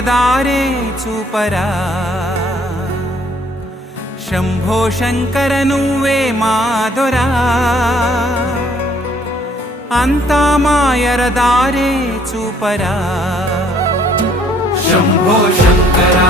దారే చూపరా శంభో శంకర నువ్వే మాధురా అంతా మాయర దారే చూపరా శంభో శంకరా